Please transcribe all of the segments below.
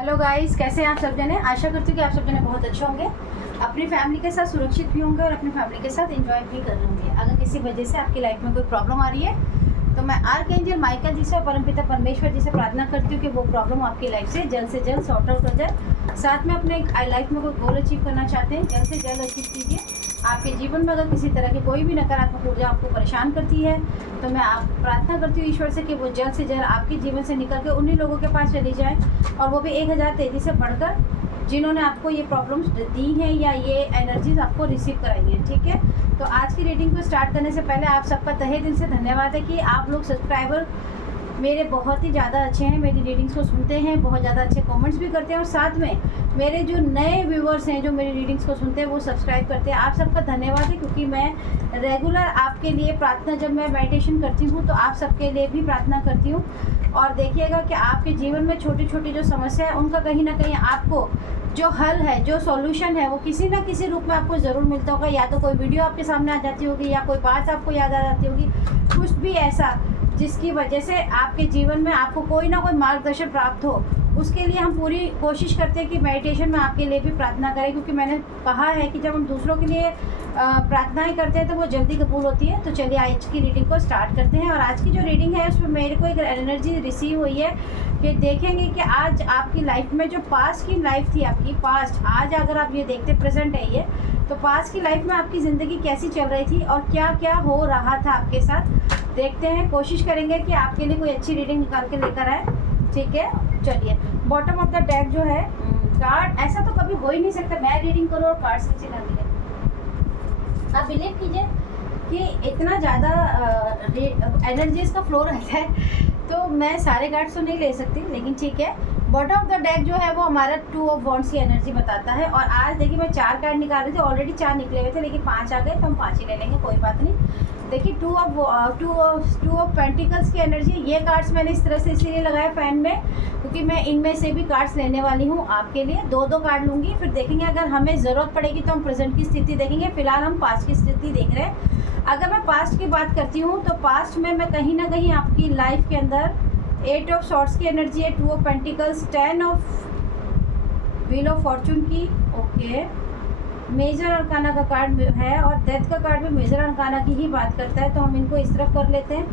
Hello guys, कैसे हैं आप सब जने। आशा करती हूँ कि आप सब जने बहुत अच्छे होंगे, अपनी फैमिली के साथ सुरक्षित भी होंगे और अपनी फैमिली के साथ एंजॉय भी कर रहे होंगे। अगर किसी वजह से आपकी लाइफ में कोई प्रॉब्लम आ रही है तो मैं आर्कएंजल माइकल जी से और परमपिता परमेश्वर जी से प्रार्थना करती हूँ कि वो प्रॉब्लम आपकी लाइफ से जल्द सॉर्ट आउट हो जाए। साथ में अपने लाइफ में कोई गोल अचीव करना चाहते हैं, जल्द से जल्द अचीव कीजिए। आपके जीवन में अगर किसी तरह की कोई भी नकारात्मक ऊर्जा आपको परेशान करती है तो मैं आप प्रार्थना करती हूँ ईश्वर से कि वो जल्द से जल्द आपके जीवन से निकल के उन्हीं लोगों के पास चली जाए, और वो भी 1000 तेजी से बढ़कर, जिन्होंने आपको ये प्रॉब्लम्स दी हैं या ये एनर्जीज आपको रिसीव कराई हैं। ठीक है, तो आज की रीडिंग को स्टार्ट करने से पहले आप सबका तहे दिल से धन्यवाद है कि आप लोग सब्सक्राइबर मेरे बहुत ही ज़्यादा अच्छे हैं, मेरी रीडिंग्स को सुनते हैं, बहुत ज़्यादा अच्छे कमेंट्स भी करते हैं, और साथ में मेरे जो नए व्यूवर्स हैं जो मेरी रीडिंग्स को सुनते हैं वो सब्सक्राइब करते हैं। आप सबका धन्यवाद है, क्योंकि मैं रेगुलर आपके लिए प्रार्थना, जब मैं मेडिटेशन करती हूँ तो आप सबके लिए भी प्रार्थना करती हूँ। और देखिएगा कि आपके जीवन में छोटी छोटी जो समस्या है उनका कहीं ना कहीं आपको जो हल है, जो सॉल्यूशन है, वो किसी ना किसी रूप में आपको ज़रूर मिलता होगा। या तो कोई वीडियो आपके सामने आ जाती होगी, या कोई बात आपको याद आ जाती होगी, कुछ भी ऐसा जिसकी वजह से आपके जीवन में आपको कोई ना कोई मार्गदर्शन प्राप्त हो। उसके लिए हम पूरी कोशिश करते हैं कि मेडिटेशन में आपके लिए भी प्रार्थना करें, क्योंकि मैंने कहा है कि जब हम दूसरों के लिए प्रार्थनाएं करते हैं तो वो जल्दी कबूल होती है। तो चलिए आज की रीडिंग को स्टार्ट करते हैं। और आज की जो रीडिंग है उसमें मेरे को एक एनर्जी रिसीव हुई है कि देखेंगे कि आज आपकी लाइफ में जो पास्ट की लाइफ थी, आपकी पास्ट, आज अगर आप ये देखते प्रेजेंट है ये, तो पास्ट की लाइफ में आपकी ज़िंदगी कैसी चल रही थी और क्या क्या हो रहा था आपके साथ। देखते हैं, कोशिश करेंगे कि आपके लिए कोई अच्छी रीडिंग निकाल के लेकर आए। ठीक है, चलिए। बॉटम ऑफ द डेक जो है कार्ड, ऐसा तो कभी हो ही नहीं सकता मैं रीडिंग करूँ और कार्ड्स नीचे ना मिले। आप बिलीव कीजिए कि इतना ज़्यादा एनर्जीज का फ्लो रहता है, तो मैं सारे कार्ड्स तो नहीं ले सकती, लेकिन ठीक है। बॉटम ऑफ द डेक जो है वो हमारा 2 ऑफ वॉन्ड्स की एनर्जी बताता है। और आज देखिए मैं 4 कार्ड निकाल रही थी, ऑलरेडी 4 निकले हुए थे, लेकिन 5 आ गए तो हम 5 ही ले लेंगे, कोई बात नहीं। देखिए 2 ऑफ पेंटिकल्स की एनर्जी, ये कार्ड्स मैंने इस तरह से इसलिए लगाए फैन में, क्योंकि मैं इनमें से भी कार्ड्स लेने वाली हूँ आपके लिए। 2 कार्ड लूँगी, फिर देखेंगे अगर हमें ज़रूरत पड़ेगी तो हम प्रेजेंट की स्थिति देखेंगे। फिलहाल हम पास्ट की स्थिति देख रहे हैं। अगर मैं पास्ट की बात करती हूँ तो पास्ट में मैं कहीं ना कहीं आपकी लाइफ के अंदर 8 ऑफ सॉर्ड्स की एनर्जी है, 2 of pentacles, 10 of wheel of Fortune की, ओके, मेजर अरकाना का कार्ड है, और डेथ का कार्ड भी मेजर अरकाना की ही बात करता है। तो हम इनको इस तरफ कर लेते हैं,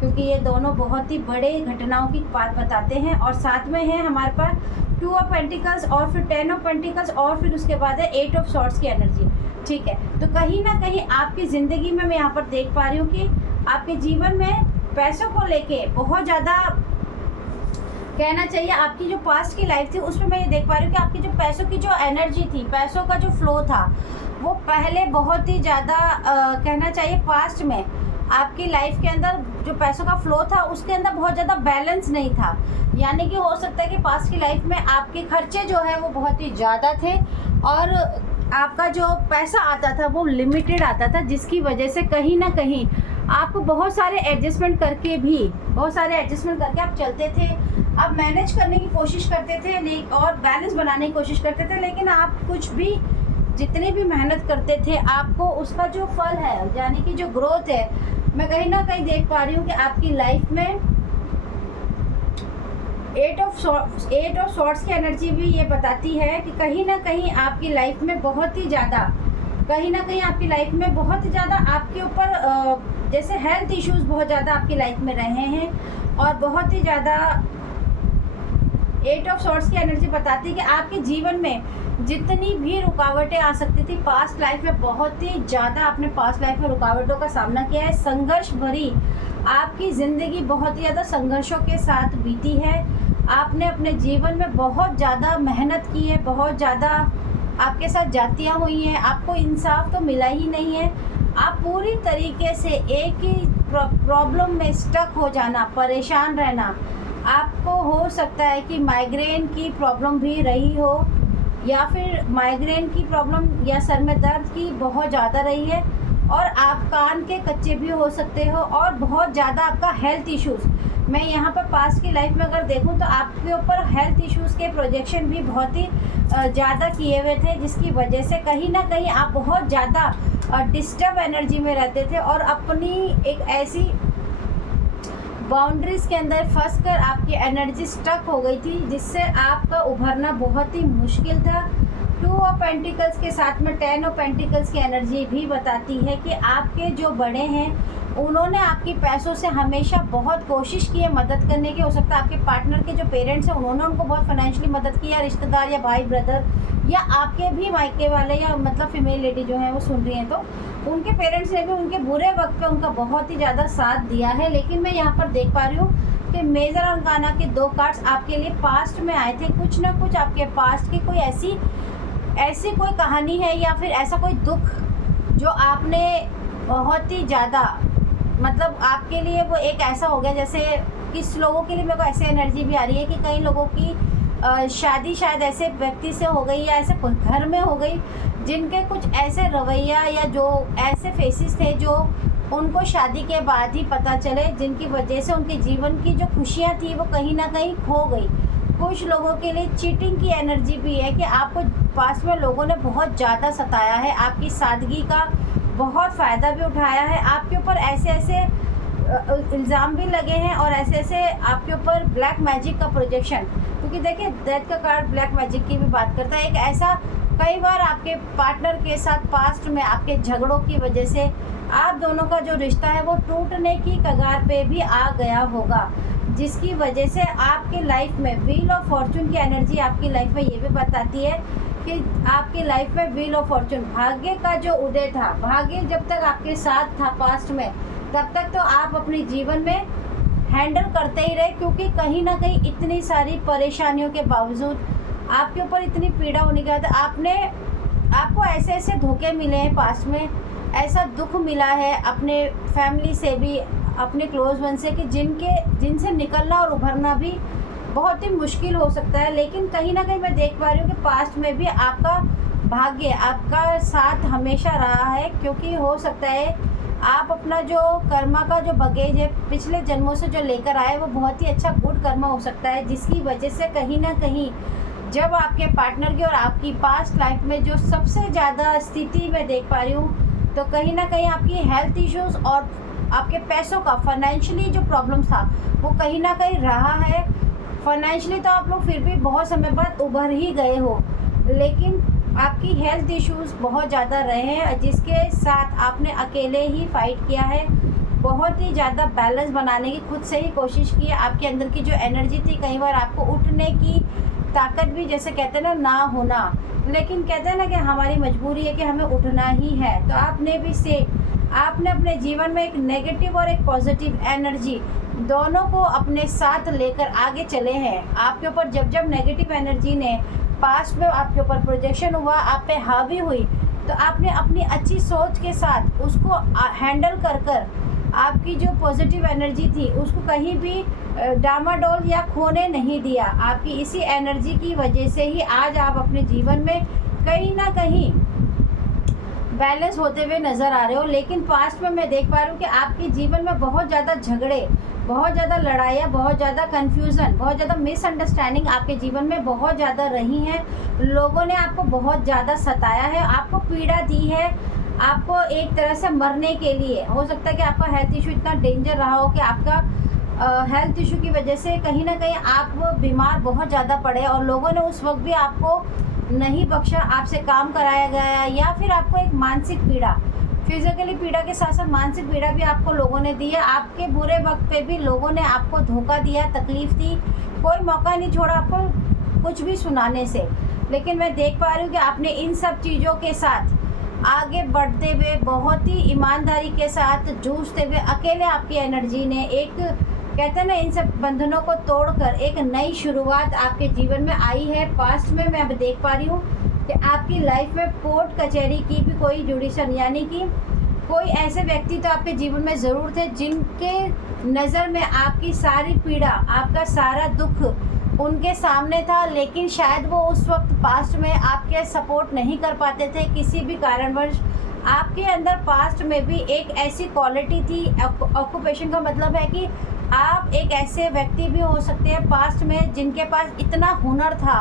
क्योंकि ये दोनों बहुत ही बड़े घटनाओं की बात बताते हैं। और साथ में है हमारे पास 2 ऑफ पेंटिकल्स, और फिर 10 ऑफ पेंटिकल्स, और फिर उसके बाद है 8 ऑफ सॉर्ड्स की एनर्जी। ठीक है, तो कहीं ना कहीं आपकी ज़िंदगी में मैं यहाँ पर देख पा रही हूँ कि आपके जीवन में पैसों को लेके बहुत ज़्यादा, कहना चाहिए आपकी जो पास्ट की लाइफ थी उसमें मैं ये देख पा रही हूँ कि आपकी जो पैसों की जो एनर्जी थी, पैसों का जो फ्लो था, वो पहले बहुत ही ज़्यादा, कहना चाहिए पास्ट में आपकी लाइफ के अंदर जो पैसों का फ्लो था उसके अंदर बहुत ज़्यादा बैलेंस नहीं था। यानी कि हो सकता है कि पास्ट की लाइफ में आपके खर्चे जो है वो बहुत ही ज़्यादा थे, और आपका जो पैसा आता था वो लिमिटेड आता था, जिसकी वजह से कहीं ना कहीं आपको बहुत सारे एडजस्टमेंट करके आप चलते थे, आप मैनेज करने की कोशिश करते थे और बैलेंस बनाने की कोशिश करते थे, लेकिन आप कुछ भी, जितनी भी मेहनत करते थे आपको उसका जो फल है, यानी कि जो ग्रोथ है, मैं कहीं ना कहीं देख पा रही हूँ कि आपकी लाइफ में 8 ऑफ सॉर्ड्स की एनर्जी भी ये बताती है कि कहीं ना कहीं आपकी लाइफ में बहुत ही ज़्यादा, आपके ऊपर जैसे हेल्थ इश्यूज बहुत ज़्यादा आपकी लाइफ में रहे हैं, और बहुत ही ज़्यादा 8 ऑफ सॉर्ड्स की एनर्जी बताती है कि आपके जीवन में जितनी भी रुकावटें आ सकती थी पास्ट लाइफ में, बहुत ही ज़्यादा आपने पास्ट लाइफ में रुकावटों का सामना किया है। संघर्ष भरी आपकी ज़िंदगी बहुत ही ज़्यादा संघर्षों के साथ बीती है। आपने अपने जीवन में बहुत ज़्यादा मेहनत की है, बहुत ज़्यादा आपके साथ जातियाँ हुई हैं, आपको इंसाफ तो मिला ही नहीं है। आप पूरी तरीके से एक ही प्रॉब्लम में स्टक हो जाना, परेशान रहना, आपको हो सकता है कि माइग्रेन की प्रॉब्लम भी रही हो, या फिर माइग्रेन की प्रॉब्लम या सर में दर्द की बहुत ज़्यादा रही है, और आप कान के कच्चे भी हो सकते हो, और बहुत ज़्यादा आपका हेल्थ इश्यूज़, मैं यहाँ पर पास्ट की लाइफ में अगर देखूँ तो आपके ऊपर हेल्थ इश्यूज़ के प्रोजेक्शन भी बहुत ही ज़्यादा किए हुए थे, जिसकी वजह से कहीं ना कहीं आप बहुत ज़्यादा डिस्टर्ब एनर्जी में रहते थे, और अपनी एक ऐसी बाउंड्रीज के अंदर फंस कर आपकी एनर्जी स्टक हो गई थी, जिससे आपका उभरना बहुत ही मुश्किल था। 2 ऑफ पेंटिकल्स के साथ में 10 ऑफ पेंटिकल्स की एनर्जी भी बताती है कि आपके जो बड़े हैं उन्होंने आपकी पैसों से हमेशा बहुत कोशिश की है मदद करने की। हो सकता है आपके पार्टनर के जो पेरेंट्स हैं उन्होंने उनको बहुत फाइनेंशियली मदद की, या रिश्तेदार या भाई ब्रदर, या आपके भी मायके वाले, या मतलब फीमेल लेडी जो है वो सुन रही हैं तो उनके पेरेंट्स ने भी उनके बुरे वक्त पे उनका बहुत ही ज़्यादा साथ दिया है। लेकिन मैं यहाँ पर देख पा रही हूँ कि मेजर अरकाना के 2 कार्ड्स आपके लिए पास्ट में आए थे। कुछ ना कुछ आपके पास्ट की कोई ऐसी कोई कहानी है, या फिर ऐसा कोई दुख जो आपने बहुत ही ज़्यादा, मतलब आपके लिए वो एक ऐसा हो गया, जैसे किस लोगों के लिए मेरे को ऐसी एनर्जी भी आ रही है कि कई लोगों की शादी शायद ऐसे व्यक्ति से हो गई, या ऐसे घर में हो गई जिनके कुछ ऐसे रवैया या जो ऐसे फेसेस थे जो उनको शादी के बाद ही पता चले, जिनकी वजह से उनके जीवन की जो खुशियाँ थी वो कहीं ना कहीं खो गई। कुछ लोगों के लिए चीटिंग की एनर्जी भी है कि आपको पास में लोगों ने बहुत ज़्यादा सताया है, आपकी सादगी का बहुत फ़ायदा भी उठाया है, आपके ऊपर ऐसे इल्ज़ाम भी लगे हैं, और ऐसे आपके ऊपर ब्लैक मैजिक का प्रोजेक्शन, क्योंकि देखिए डेथ का कार्ड ब्लैक मैजिक की भी बात करता है। एक ऐसा कई बार आपके पार्टनर के साथ पास्ट में आपके झगड़ों की वजह से आप दोनों का जो रिश्ता है वो टूटने की कगार पे भी आ गया होगा, जिसकी वजह से आपके लाइफ में व्हील ऑफ फॉर्चून की एनर्जी आपकी लाइफ में ये भी बताती है कि आपकी लाइफ में व्हील ऑफ फॉर्चून, भाग्य का जो उदय था, भाग्य जब तक आपके साथ था पास्ट में, तब तक तो आप अपने जीवन में हैंडल करते ही रहे, क्योंकि कहीं ना कहीं इतनी सारी परेशानियों के बावजूद, आपके ऊपर इतनी पीड़ा होने के बाद आपको ऐसे धोखे मिले हैं पास्ट में, ऐसा दुख मिला है अपने फैमिली से भी, अपने क्लोज वन से, कि जिनसे निकलना और उभरना भी बहुत ही मुश्किल हो सकता है। लेकिन कहीं ना कहीं मैं देख पा रही हूँ कि पास्ट में भी आपका भाग्य आपका साथ हमेशा रहा है, क्योंकि हो सकता है आप अपना जो कर्मा का जो बगेज है पिछले जन्मों से जो लेकर आए वो बहुत ही अच्छा गुड कर्मा हो सकता है, जिसकी वजह से कहीं ना कहीं जब आपके पार्टनर की और आपकी पास्ट लाइफ में जो सबसे ज़्यादा स्थिति मैं देख पा रही हूँ, तो कहीं ना कहीं आपकी हेल्थ इश्यूज़ और आपके पैसों का फाइनेंशियली जो प्रॉब्लम था वो कहीं ना कहीं रहा है। फाइनेंशियली तो आप लोग फिर भी बहुत समय बाद उभर ही गए हो, लेकिन आपकी हेल्थ इश्यूज़ बहुत ज़्यादा रहे हैं, जिसके साथ आपने अकेले ही फाइट किया है, बहुत ही ज़्यादा बैलेंस बनाने की खुद से ही कोशिश की है। आपके अंदर की जो एनर्जी थी, कई बार आपको उठने की ताकत भी, जैसे कहते हैं ना होना, लेकिन कहते हैं ना कि हमारी मजबूरी है कि हमें उठना ही है। तो आपने भी आपने अपने जीवन में एक नेगेटिव और एक पॉजिटिव एनर्जी दोनों को अपने साथ लेकर आगे चले हैं। आपके ऊपर जब नेगेटिव एनर्जी ने पास्ट में आपके ऊपर प्रोजेक्शन हुआ, आप पे हावी हुई, तो आपने अपनी अच्छी सोच के साथ उसको हैंडल कर आपकी जो पॉजिटिव एनर्जी थी उसको कहीं भी डामाडोल या खोने नहीं दिया। आपकी इसी एनर्जी की वजह से ही आज आप अपने जीवन में कहीं ना कहीं बैलेंस होते हुए नज़र आ रहे हो। लेकिन पास्ट में मैं देख पा रही हूँ कि आपके जीवन में बहुत ज़्यादा झगड़े, बहुत ज़्यादा लड़ाइयाँ, बहुत ज़्यादा कन्फ्यूज़न, बहुत ज़्यादा मिसअंडरस्टैंडिंग आपके जीवन में बहुत ज़्यादा रही हैं। लोगों ने आपको बहुत ज़्यादा सताया है, आपको पीड़ा दी है, आपको एक तरह से मरने के लिए। हो सकता है कि आपका हेल्थ इशू इतना डेंजर रहा हो कि आपका हेल्थ इशू की वजह से कहीं ना कहीं आप बीमार बहुत ज़्यादा पड़े, और लोगों ने उस वक्त भी आपको नहीं बख्शा, आपसे काम कराया गया, या फिर आपको एक मानसिक पीड़ा, फिजिकली पीड़ा के साथ साथ मानसिक पीड़ा भी आपको लोगों ने दी है। आपके बुरे वक्त पे भी लोगों ने आपको धोखा दिया, तकलीफ़ दी, कोई मौका नहीं छोड़ा आपको कुछ भी सुनाने से। लेकिन मैं देख पा रही हूँ कि आपने इन सब चीज़ों के साथ आगे बढ़ते हुए, बहुत ही ईमानदारी के साथ जूझते हुए, अकेले आपकी एनर्जी ने एक, कहते हैं ना, इन सब बंधनों को तोड़कर एक नई शुरुआत आपके जीवन में आई है। पास्ट में मैं अब देख पा रही हूँ कि आपकी लाइफ में कोर्ट कचहरी की भी कोई जुडिशन, यानी कि कोई ऐसे व्यक्ति तो आपके जीवन में ज़रूर थे जिनके नज़र में आपकी सारी पीड़ा, आपका सारा दुख उनके सामने था, लेकिन शायद वो उस वक्त पास्ट में आपके सपोर्ट नहीं कर पाते थे किसी भी कारणवश। आपके अंदर पास्ट में भी एक ऐसी क्वालिटी थी, ऑक्यूपेशन का मतलब है कि आप एक ऐसे व्यक्ति भी हो सकते हैं पास्ट में जिनके पास इतना हुनर था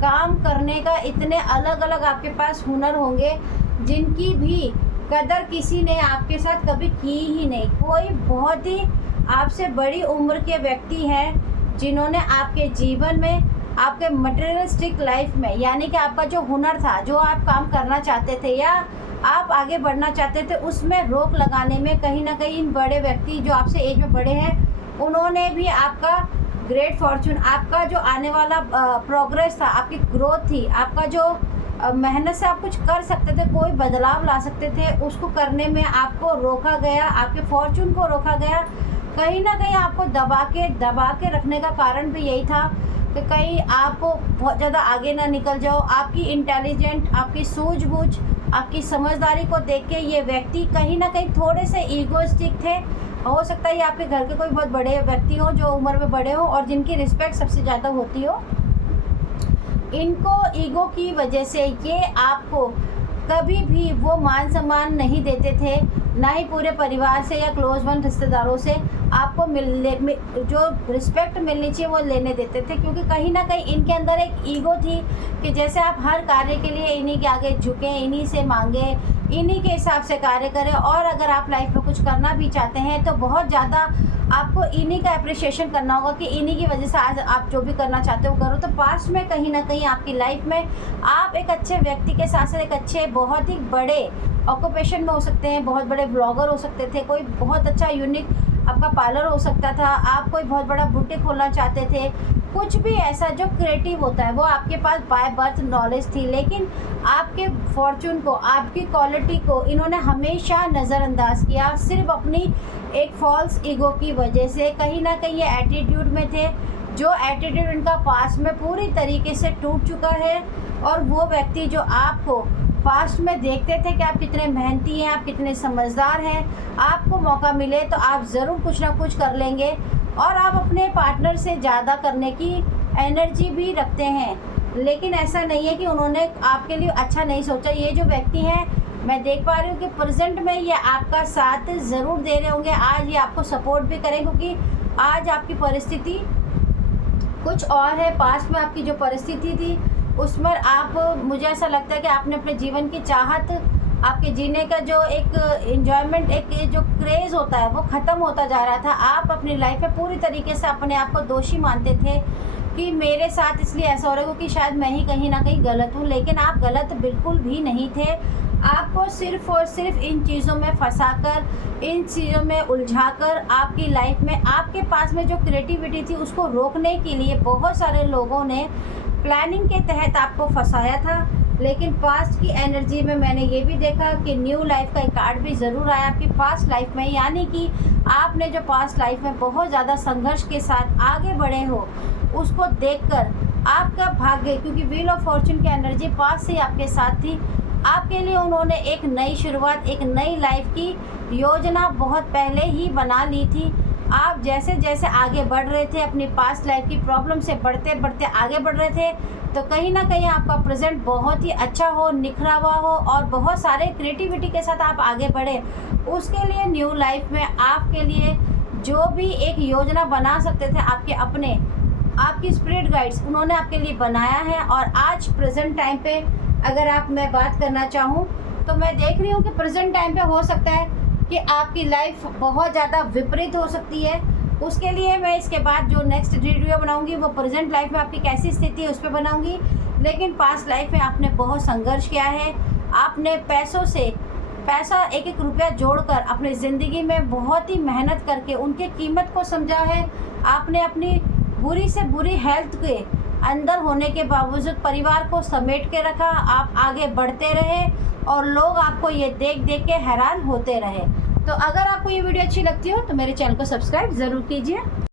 काम करने का, इतने अलग अलग आपके पास हुनर होंगे जिनकी भी कदर किसी ने आपके साथ कभी की ही नहीं। कोई बहुत ही आपसे बड़ी उम्र के व्यक्ति हैं जिन्होंने आपके जीवन में, आपके मटेरियलिस्टिक लाइफ में, यानी कि आपका जो हुनर था, जो आप काम करना चाहते थे या आप आगे बढ़ना चाहते थे, उसमें रोक लगाने में कहीं ना कहीं इन बड़े व्यक्ति जो आपसे एज में बड़े हैं, उन्होंने भी आपका ग्रेट फॉर्चून, आपका जो आने वाला प्रोग्रेस था, आपकी ग्रोथ थी, आपका जो मेहनत से आप कुछ कर सकते थे, कोई बदलाव ला सकते थे, उसको करने में आपको रोका गया, आपके फॉर्चून को रोका गया। कहीं ना कहीं आपको दबा के रखने का कारण भी यही था कि कहीं आप बहुत ज़्यादा आगे ना निकल जाओ। आपकी इंटेलिजेंट, आपकी सूझबूझ, आपकी समझदारी को देख के ये व्यक्ति कहीं ना कहीं थोड़े से ईगोइस्टिक थे। हो सकता है ये आपके घर के कोई बहुत बड़े व्यक्ति हो, जो उम्र में बड़े हो और जिनकी रिस्पेक्ट सबसे ज़्यादा होती हो। इनको ईगो की वजह से ये आपको कभी भी वो मान सम्मान नहीं देते थे, ना ही पूरे परिवार से या क्लोज वन रिश्तेदारों से आपको जो रिस्पेक्ट मिलनी चाहिए वो लेने देते थे, क्योंकि कहीं ना कहीं इनके अंदर एक ईगो थी कि जैसे आप हर कार्य के लिए इन्हीं के आगे झुकें, इन्हीं से मांगे, इन्हीं के हिसाब से कार्य करें, और अगर आप लाइफ में कुछ करना भी चाहते हैं तो बहुत ज़्यादा आपको इन्हीं का अप्रिशिएशन करना होगा कि इन्हीं की वजह से आज आप जो भी करना चाहते हो करो। तो पास्ट में कहीं ना कहीं आपकी लाइफ में आप एक अच्छे व्यक्ति के साथ साथ एक अच्छे बहुत ही बड़े ऑक्यूपेशन में हो सकते हैं, बहुत बड़े ब्लॉगर हो सकते थे, कोई बहुत अच्छा यूनिक आपका पार्लर हो सकता था, आप कोई बहुत बड़ा बुटीक खोलना चाहते थे, कुछ भी ऐसा जो क्रिएटिव होता है वो आपके पास बाय बर्थ नॉलेज थी। लेकिन आपके फॉर्चून को, आपकी क्वालिटी को इन्होंने हमेशा नज़रअंदाज किया, सिर्फ अपनी एक फॉल्स ईगो की वजह से। कहीं ना कहीं ये एटीट्यूड में थे, जो एटीट्यूड इनका पास्ट में पूरी तरीके से टूट चुका है। और वो व्यक्ति जो आपको पास्ट में देखते थे कि आप कितने मेहनती हैं, आप कितने समझदार हैं, आपको मौका मिले तो आप ज़रूर कुछ ना कुछ कर लेंगे, और आप अपने पार्टनर से ज़्यादा करने की एनर्जी भी रखते हैं। लेकिन ऐसा नहीं है कि उन्होंने आपके लिए अच्छा नहीं सोचा। ये जो व्यक्ति हैं, मैं देख पा रही हूँ कि प्रेजेंट में ये आपका साथ ज़रूर दे रहे होंगे, आज ये आपको सपोर्ट भी करें, क्योंकि आज आपकी परिस्थिति कुछ और है। पास्ट में आपकी जो परिस्थिति थी उसमें आप, मुझे ऐसा लगता है कि आपने अपने जीवन की चाहत, आपके जीने का जो एक एंजॉयमेंट, एक जो क्रेज़ होता है वो ख़त्म होता जा रहा था। आप अपनी लाइफ में पूरी तरीके से अपने आप को दोषी मानते थे कि मेरे साथ इसलिए ऐसा हो रहा है क्योंकि शायद मैं ही कहीं ना कहीं गलत हूँ। लेकिन आप गलत बिल्कुल भी नहीं थे। आपको सिर्फ़ और सिर्फ इन चीज़ों में फंसाकर, इन चीज़ों में उलझाकर आपकी लाइफ में, आपके पास में जो क्रिएटिविटी थी उसको रोकने के लिए बहुत सारे लोगों ने प्लानिंग के तहत आपको फंसाया था। लेकिन पास्ट की एनर्जी में मैंने ये भी देखा कि न्यू लाइफ का एक कार्ड भी ज़रूर आया आपकी पास्ट लाइफ में, यानी कि आपने जो पास्ट लाइफ में बहुत ज़्यादा संघर्ष के साथ आगे बढ़े हो, उसको देखकर आपका भाग्य, क्योंकि व्हील ऑफ फॉर्चून की एनर्जी पास्ट से आपके साथ थी, आपके लिए उन्होंने एक नई शुरुआत, एक नई लाइफ की योजना बहुत पहले ही बना ली थी। आप जैसे जैसे आगे बढ़ रहे थे, अपनी पास्ट लाइफ की प्रॉब्लम से बढ़ते बढ़ते आगे बढ़ रहे थे, तो कहीं ना कहीं आपका प्रेजेंट बहुत ही अच्छा हो, निखरा हुआ हो, और बहुत सारे क्रिएटिविटी के साथ आप आगे बढ़े। उसके लिए न्यू लाइफ में आपके लिए जो भी एक योजना बना सकते थे, आपके अपने, आपकी स्पिरिट गाइड्स उन्होंने आपके लिए बनाया है। और आज प्रेजेंट टाइम पे अगर मैं बात करना चाहूँ तो मैं देख रही हूँ कि प्रेजेंट टाइम पे हो सकता है कि आपकी लाइफ बहुत ज़्यादा विपरीत हो सकती है। उसके लिए मैं इसके बाद जो नेक्स्ट वीडियो बनाऊंगी वो प्रेजेंट लाइफ में आपकी कैसी स्थिति है उस पर बनाऊंगी। लेकिन पास्ट लाइफ में आपने बहुत संघर्ष किया है, आपने पैसा एक एक रुपया जोड़कर अपनी ज़िंदगी में बहुत ही मेहनत करके उनके कीमत को समझा है। आपने अपनी बुरी से बुरी हेल्थ के अंदर होने के बावजूद परिवार को समेट के रखा, आप आगे बढ़ते रहे और लोग आपको ये देख देख के हैरान होते रहे। तो अगर आपको ये वीडियो अच्छी लगती हो तो मेरे चैनल को सब्सक्राइब ज़रूर कीजिए।